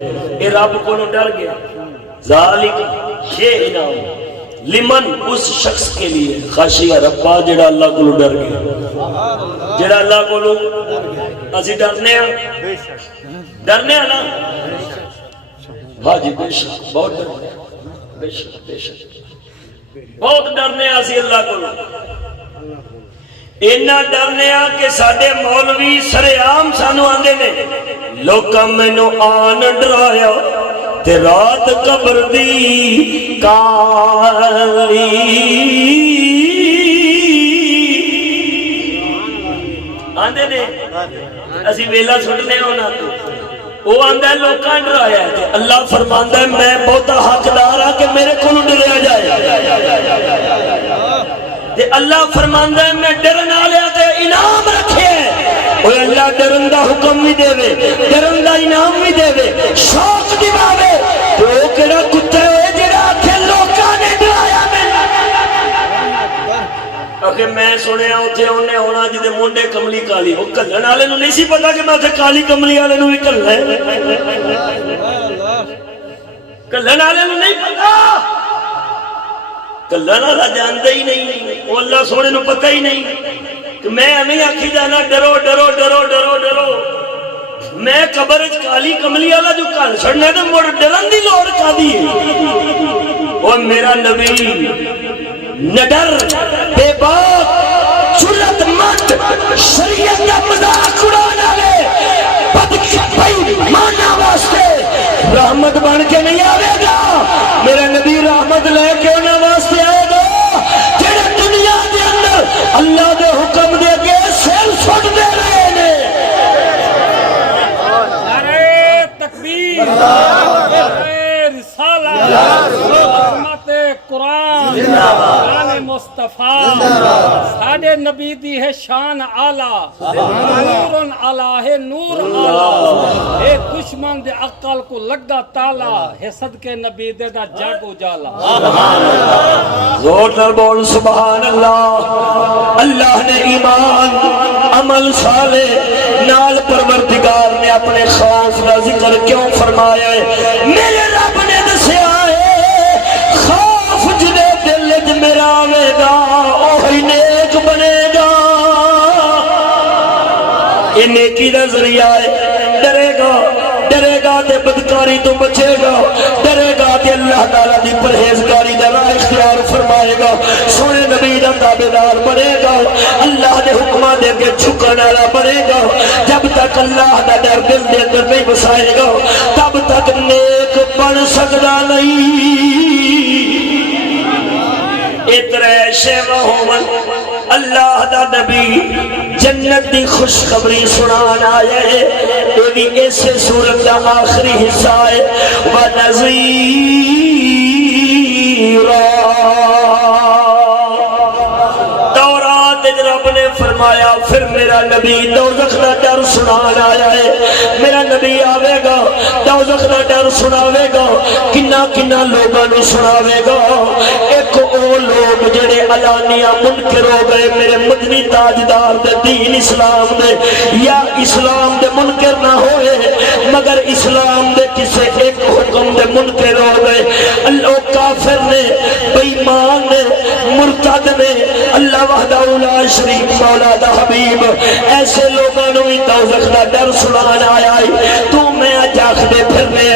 یہ رب کو ڈر گیا ذالک یہ انعام لمن اس شخص کے لیے خاشیہ ربا جڑا اللہ کو ڈر گیا جڑا اللہ کو اسی ڈرنے ہیں نا ہاں جی بے شک بہت ڈرنے بے شک بہت ڈرنے اسی اللہ کو اینا ڈرنے کہ ساڈے مولوی سرعام سانو آندے نے لوکاں مینوں آن ڈرایا تے رات قبر دی کالی آندے نے اسی ویلا چھڈنے ہونا وہ آندا ہے لوکاں ڈرایا تے اللہ فرماندا ہے میں بہت حقدار ہاں کہ میرے کول ڈریا جائے تے اللہ فرماندا ہے میں ڈرن والے تے انعام رکھے اوے اللہ ڈرن دا حکم بھی دے ڈرن دا انعام بھی دے شوق دلاوے تو کیڑا کتا ہوئے جڑا کہ لوکاں نے ڈرایا میں میں سنیا اوتھے اونے ہونا جدے منڈے کملی کالی او کلن والے نوں نہیں سی پتا کہ میں اوتھے کالی کملی والے نوں بھی کلنا ہے کلن والے نوں نہیں پتا کلن والا جاندا ہی نہیں او اللہ سونے نوں پتہ ہی نہیں کہ میں ہمیں آکھی جانا ڈرو ڈرو ڈرو ڈرو ڈرو میں قبر کالی کملی والا جو کل چھڑنے تے مڑ ڈرن دی لوڑ کادی ہے او میرا نبی نڈر بے باک جرت مند شریعت کا مذاق اڑانے والے بدکفائی مانا واسطے رحمت بن کے نہیں آئے گا میرا نبی رحمت لے کے انہاں واسطے آئے گا جڑے دنیا دے اندر اللہ دے حکم دے کے سر سٹ دے رہے نے نعرہ تکبیر نعرہ رسالہ حرمت قرآن قرآن مصطفیٰ ساڑھے نبی دی ہے شان آلہ نور آلہ ہے نور آلہ اے دشمن دے عقل کو لگا تالا ہے صدقے نبی دے دا جگ اجالا زور در بول سبحان اللہ اللہ نے ایمان عمل صالح نال پروردگار نے اپنے خوف کا ذکر کیوں فرمایا ہے میرے رب نے دسیا ہے خوف جدے دل وچ میرا آوے گا اوہی نیک بنے گا یہ نیکی دا ذریعہ ہے ڈرے گا تے بدکاری تو بچے گا ڈرے گا تے اللہ تعالیٰ دی پرہیزگاری دا راہ اختیار فرمائے گا سونے نبی دا تابعدار بنے گا اللہ دے حکماں دے کے جھکن والا بنے گا جب تک اللہ دا ڈر دل دے اندر نہیں بسائے گا تب تک نیک بن سکدا نہیں اترے شیوہ ہومن اللہ دا نبی جنت دی خوشخبری سنان آیا ہے یہ بھی ایسے صورت دا آخری حصہ ہے وَنَذِيرًا تورات رب نے فرمایا پھر میرا نبی دوزخ دا ڈر سنان آیا ہے میرا نبی آوے گا دوزخ دا ڈر سناوے گا کنا کنا لوگاں نو سناوے گا ایک او لوگ جڑے علانیہ منکر ہو گئے میرے مدنی تاجدار دے دین اسلام دے یا اسلام دے منکر نہ ہوئے مگر اسلام دے کسے ایک حکم دے منکر ہو گئے اللہ کافر نے بیمان نے مرتد نے اللہ وحدہ لا شریک مولا دا حبیب ایسے لوگوں نے دوزخ دا ڈر سنان آیا ہے تو میں جاخ دے پھرنے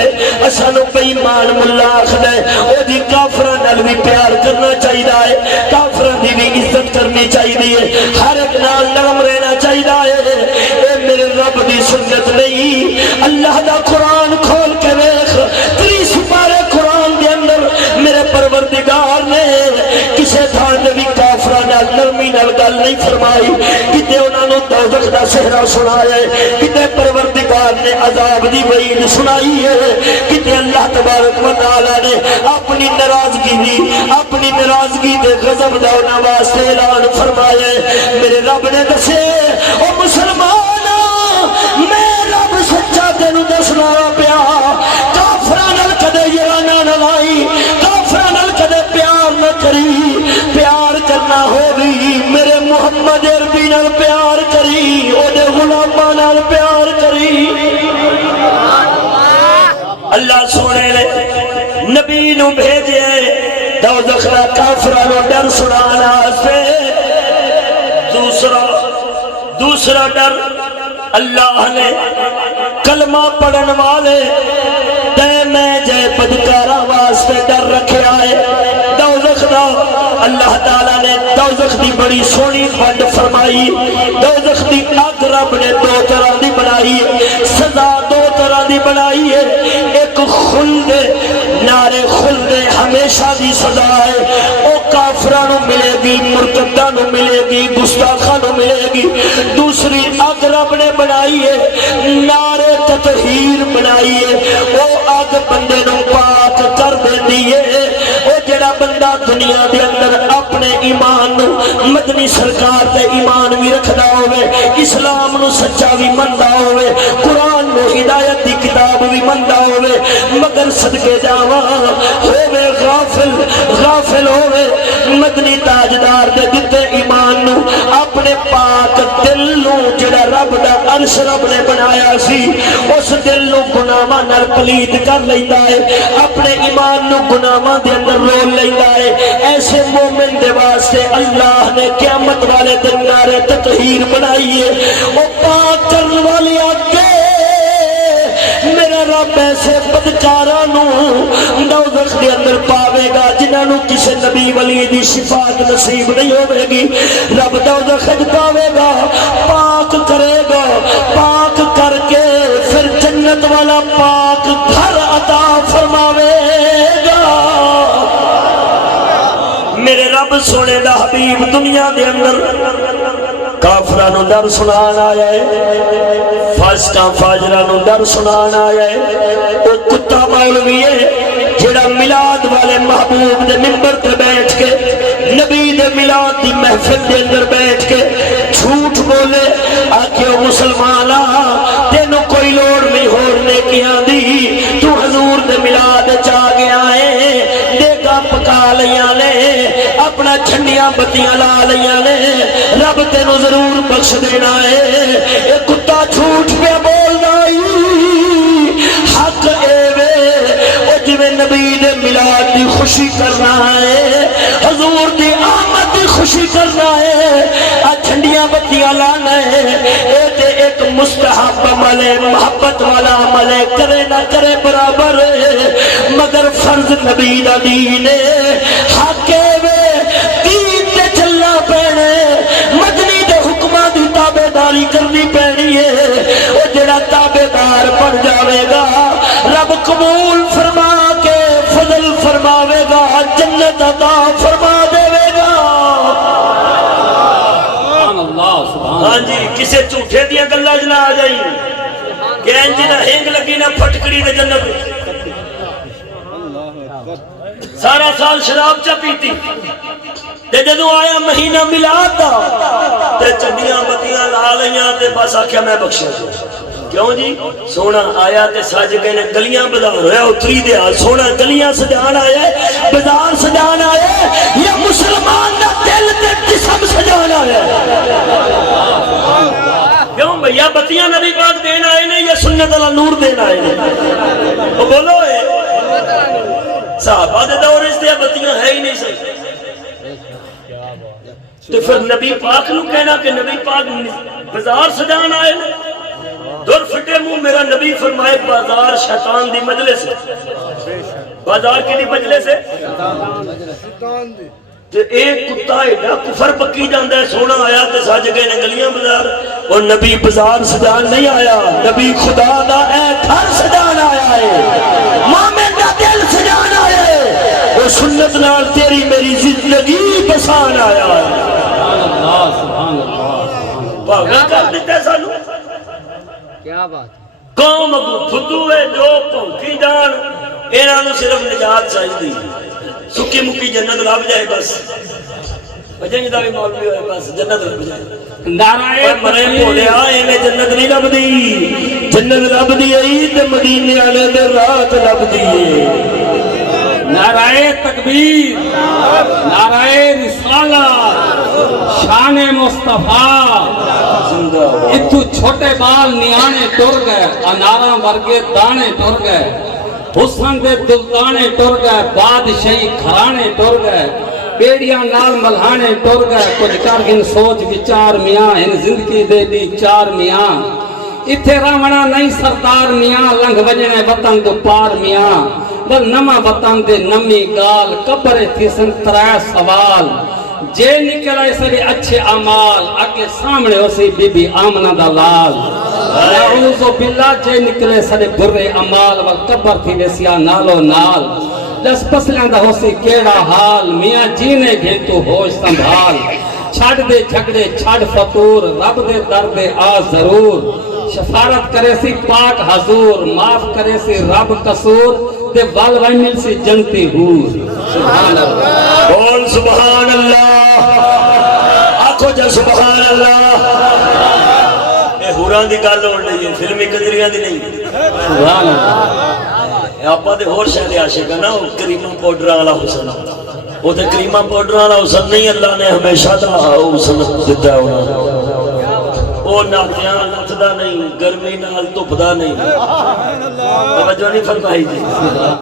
اسانو بیمان ملا آخدے او دی کافران نال بھی پیار کرنا چاہیے کافران دی بھی عزت کرنی چاہیے ہر ایک نال نرم رہنا چاہیے اے میرے رب دی سنت نہیں اللہ دا قرآن کھول کے ویخ 30 سپارے قرآن دے اندر میرے پروردگار نے کسے تھان دے بھی کافران نال نرمی نال گل نہیں فرمائی کتے انہوں نے دوزخ دا صحرا سنایا ہے کتے پروردگار نے عذاب دی وعید سنائی ہے کتے اللہ تبارک و تعالی نے اپنی ناراضگی دے غضب دا انہاں واسطے اعلان فرمایا ہے میرے رب نے دسے او مسلماناں میں رب سچا تینوں دسنا پیا کافراں نال کدے یارانہ نہ لائی کافراں نال کدے پیار نہ کری پیار کرنا ہوگی میرے محمد عربی نال پیار کری او دے غلاماں نال پیار کری اللہ سونے نے نبی نو بھیجے دوزخ دا کافراں نو ڈر سنانا واسطے۔ دوسرا ڈر اللہ نے کلمہ پڑھن والے تے میں جے بدکاراں واسطے ڈر رکھیا ہے دوزخ دا۔ اللہ تعالیٰ نے دوزخ دی بڑی سونی ونڈ فرمائی۔ دوزخ دی اگ رب نے دو طرح دی بنائی ہے، سزا دو طرح دی بنائی ہے۔ ایک خلد نارے خلد ہمیشہ دی سزا ہے، او کافراں نو ملے گی، مرتداں نو ملے گی، گستاخاں نو ملے گی۔ دوسری اگ رب نے بنائی ہے نارے تطہیر بنائی ہے، او اگ بندے نو پاک کر دیندی ہے۔ او جڑا بندہ دنیا دے اندر اپنے ایمان نو مدنی سرکار تے ایمان بھی رکھدا ہوئے، اسلام نو سچا بھی مندا ہوئے، قرآن نو ہدایت دی کتاب بھی مندا ہوئے، مگر صدقے جاواں ہوئے غافل ہوئے مدنی تاجدار دے دتے ایمان نو اپنے پاک دل نو جڑا رب دا عرش رب نے بنایا سی اس دل نو گناہاں نال پلید کر لیندا ہے، اپنے ایمان نو گناہاں دے اندر رول لیندا ہے۔ ایسے مومن دے واسطے اللہ نے قیامت والے دن نارے تطہیر بنائی ہے، او پاک کرن والی آگے میرا رب ایسے بدکاراں نو دوزخ دے اندر پاوے گا جنہاں نو کسے نبی ولی دی شفاعت نصیب نہیں ہوے گی۔ رب دوزخ وچ پاوے گا، پاک کرے گا، پاک کر کے پھر جنت والا پاک گھر عطا فرماوے گا۔ میرے رب سونے دا حبیب دنیا دے اندر کافراں نو ڈر سنان آیا ہے، فاسقاں فاجراں نو ڈر سنان آیا ہے۔ او کتا مولوی ہے جڑا میلاد والے محبوب دے منبر تے بیٹھ کے نبی دے میلاد دی محفل دے اندر بیٹھ کے جھوٹ بولے، آکھے او مسلمانا تینوں کوئی لوڑ نہیں ہور نیکیاں دی، تو حضور دے میلاد چا گیا ہے، دیگا پکا لیاں نے، اپنا جھنڈیاں بتیاں لا لیاں نے، رب تینوں ضرور بخش دینا ہے۔ اے کتا جھوٹ پہ بولنا ہی حق اے وے، او جویں نبی دے میلاد دی خوشی کرنا ہے، حضور دی آمد دی خوشی کرنا ہے، جھنڈیاں بتیاں لانا ہے، اے تے ایک مستحب عمل ہے، محبت والا عمل ہے، کرے نہ کرے برابر ہے، مگر فرض نبی دا دین ہے، حق اے وے دین تے چلنا پینے، مدنی دے حکماں دی تابع داری کرنی پینی ہے۔ او جڑا تابع دار بن جاوے گا رب قبول فرما کے فضل فرماوے گا، جنت عطا فرما دے گا۔ ہاں جی، کسے جھوٹے دیاں گلاں نہ آ جائی کہ انج نہ ہینگ لگی نہ پھٹکڑی تے جنت۔ سارا سال شراب چا پیتی تے جدوں آیا مہینہ میلاد دا تے چنڈیاں بتیاں لا لیاں تے بس آکھیا میں بخشیا۔ کیوں جی؟ سونا آیا تے سج گئے نے گلیاں بازار ہویا اتری دے آ، سونا گلیاں سجان آیا ہے، بازار سجان آیا ہے، یا مسلمان دا دل تے جسم سجان آیا ہے؟ کیوں بھیا بتیاں نبی پاک دینا آئے نے یا سنت والا نور دینا آئے نے؟ وہ بولو ہے صحابہ دے دور اس دے بتیاں ہے ہی نہیں سکتے، تو پھر نبی پاک نو کہنا کہ نبی پاک بازار سجان آئے نے؟ دور فٹے منہ میرا نبی فرمائے بازار شیطان دی مجلس ہے۔ بازار کی دی مجلس ہے؟ تو ایک کتا ایڈا کفر پکی جاندہ ہے، سونا آیا تے سج گئے نے گلیاں بازار، اور نبی بازار سجان نہیں آیا، نبی خدا دا اے گھر سجان آیا ہے، مومن دا دل سجان آیا ہے، وہ سنت نال تیری میری زندگی بسان آیا ہے۔ پاگل کر دیتے ہیں سانو، کیا بات قوم اگو پھدو ہے جو پھونکی جان، انہاں نو صرف نجات چاہیے، سکی مکی جنت لب جائے بس، بجنگ دا بھی مولوی ہوئے بس جنت لب جائے۔ نعرہ مرے بولے آئے میں جنت نہیں لب دی، جنت لب دی عید مدینے آنے دے رات لب دی۔ نعرہ تکبیر، نعرہ رسالت، شان مصطفیٰ، اتھو چھوٹے بال نیانے ٹر گئے، اناراں ورگے دانے ٹر گئے، حسن دے دلدانے ٹر گئے بادشاہی گھرانے ٹر گئے بیڑیاں نال ملہانے ٹر گئے کچھ کر گن سوچ وچار میاں ان زندگی دے دی چار میاں اتھے راونا نہیں سردار میاں لنگ وجنے وطن دو پار میاں بل نما وطن دے نمی گال قبر تھی سن ترائے سوال جے نکلا اسے اچھے عمال اگے سامنے اسی بی بی آمنہ دلال نعوذ باللہ جے نکلے سڑے برے عمال والقبر تھی ویسیا نالو نال لس پسلیاں دا ہوسی کیڑا حال میاں جینے گھن تو ہوش سنبھال چھڑ دے جھگڑے چھڑ فطور رب دے درد آ ضرور شفارت کرے سی پاک حضور معاف کرے سی رب قصور دے وال وائن مل سی جنتی حور سبحان اللہ بول سبحان اللہ آنکھو جا سبحان اللہ اے حوران دی گل ہون لئی ہے فلمی کجریاں دی نہیں سبحان اللہ آپا دے اور شہر عاشق ہے نا کریمہ پاؤڈر والا حسن وہ تے کریمہ پاؤڈر والا حسن نہیں اللہ نے ہمیشہ دا حسن دیتا ہے انہاں وہ ناتیاں لتدا نہیں گرمی نال دھپدا نہیں توجہ نہیں فرمائی جی